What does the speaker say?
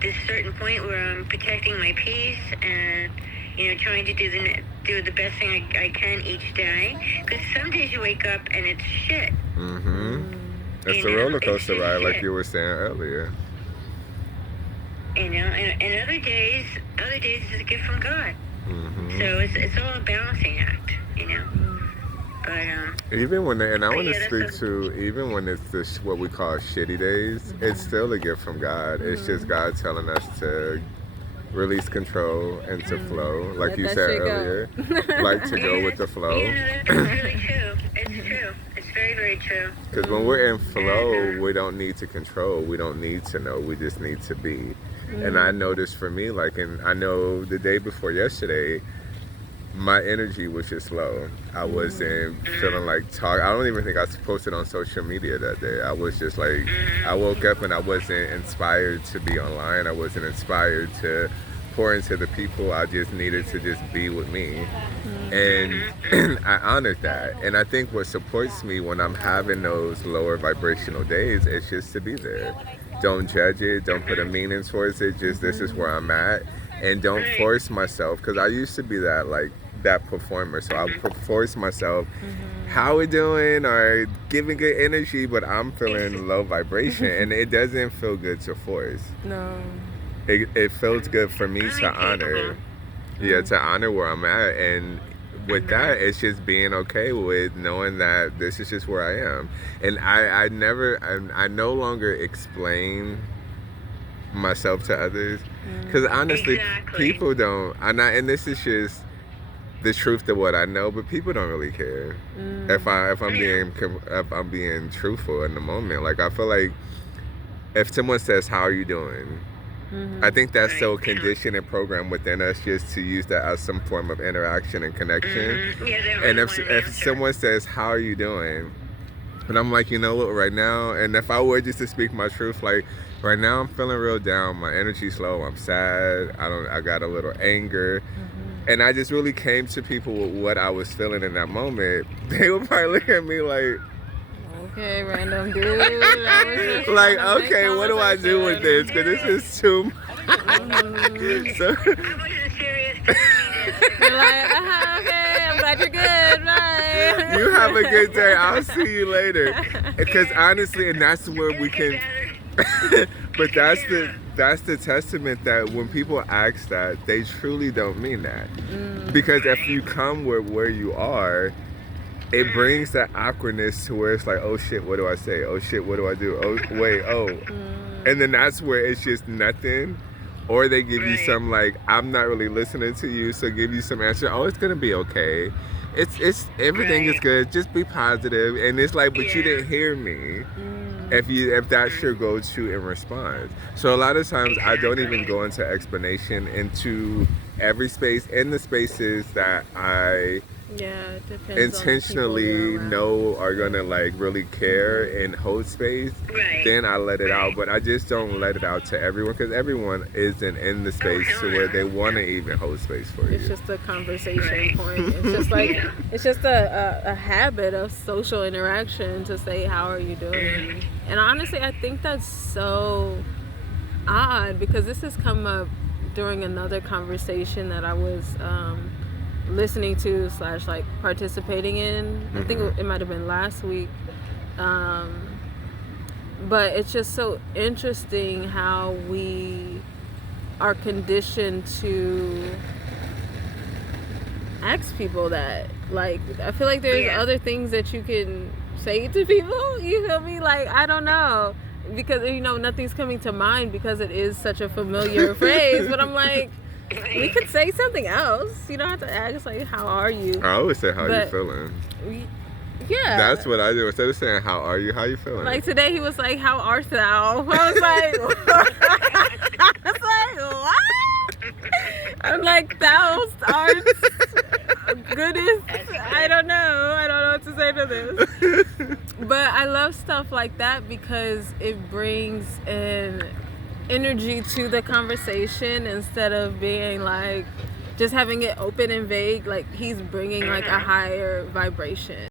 this certain point where I'm protecting my peace and trying to do the best thing I can each day. Because some days you wake up and it's shit. It's a roller coaster ride, like you were saying earlier. And other days is a gift from God. So it's all a balancing act. But even when and I want to speak to even when it's what we call shitty days, it's still a gift from God. It's just God telling us to release control and to flow, like you said earlier, like to go with the flow. That's really true. It's true. It's very, very true. Because when we're in flow, we don't need to control. We don't need to know. We just need to be. And I noticed for me, and I know the day before yesterday, my energy was just low. I wasn't feeling like talk. I don't even think I posted on social media that day. I was just like, I woke up and I wasn't inspired to be online. I wasn't inspired to pour into the people. I just needed to just be with me. And I honored that. And I think what supports me when I'm having those lower vibrational days is just to be there. Don't judge it. Don't put a meaning towards it. Just this is where I'm at. And don't force myself, because I used to be that performer. So I would force myself, how we doing, or giving good energy, but I'm feeling low vibration, and it doesn't feel good to force. No. It feels good for me to honor. Yeah, to honor where I'm at, and with that, it's just being okay with knowing that this is just where I am. And I no longer explain myself to others, because honestly, people don't. And this is just the truth of what I know, but people don't really care if I'm being truthful in the moment. Like, I feel like if someone says, "How are you doing?" I think that's so conditioned and programmed within us just to use that as some form of interaction and connection. And if someone says, "How are you doing?" and I'm like, you know what, right now, and if I were just to speak my truth, like right now I'm feeling real down, my energy's low, I'm sad, I got a little anger, and I just really came to people with what I was feeling in that moment, they would probably look at me like, okay, random dude. Like, okay, what do I do with this? Because this is too much. So, you're like, okay, I'm glad you're good, bye. You have a good day. I'll see you later. Because honestly, and that's where we can. But that's the testament that when people ask that, they truly don't mean that. Because if you come where you are, it brings that awkwardness to where it's like, oh shit, what do I say? Oh shit, what do I do? Oh wait, oh. And then that's where it's just nothing. Or they give you some like, I'm not really listening to you, so give you some answer. Oh, it's gonna be okay. It's everything is good. Just be positive. And it's like, but you didn't hear me. If that's your go-to in response. So a lot of times I don't even go into explanation into every space. In the spaces that I it depends intentionally know are gonna like really care and hold space, then I let it out. But I just don't let it out to everyone, because everyone isn't in the space to where they want to even hold space for you. It's just a conversation point. It's just like it's just a habit of social interaction to say, how are you doing? And honestly, I think that's so odd, because this has come up during another conversation that I was listening to / like participating in. I think it might have been last week, but it's just so interesting how we are conditioned to ask people that. Like, I feel like there's other things that you can say to people, you feel me? Like, I don't know, because nothing's coming to mind because it is such a familiar phrase, but I'm like, we could say something else. You don't have to ask, like, how are you? I always say, how you feeling? Yeah. That's what I do. Instead of saying, how are you? How you feeling? Like today, he was like, how art thou? I was like, what? I'm like, thou art goodest. I don't know what to say to this. But I love stuff like that because it brings an energy to the conversation instead of being like just having it open and vague. Like, he's bringing like a higher vibration.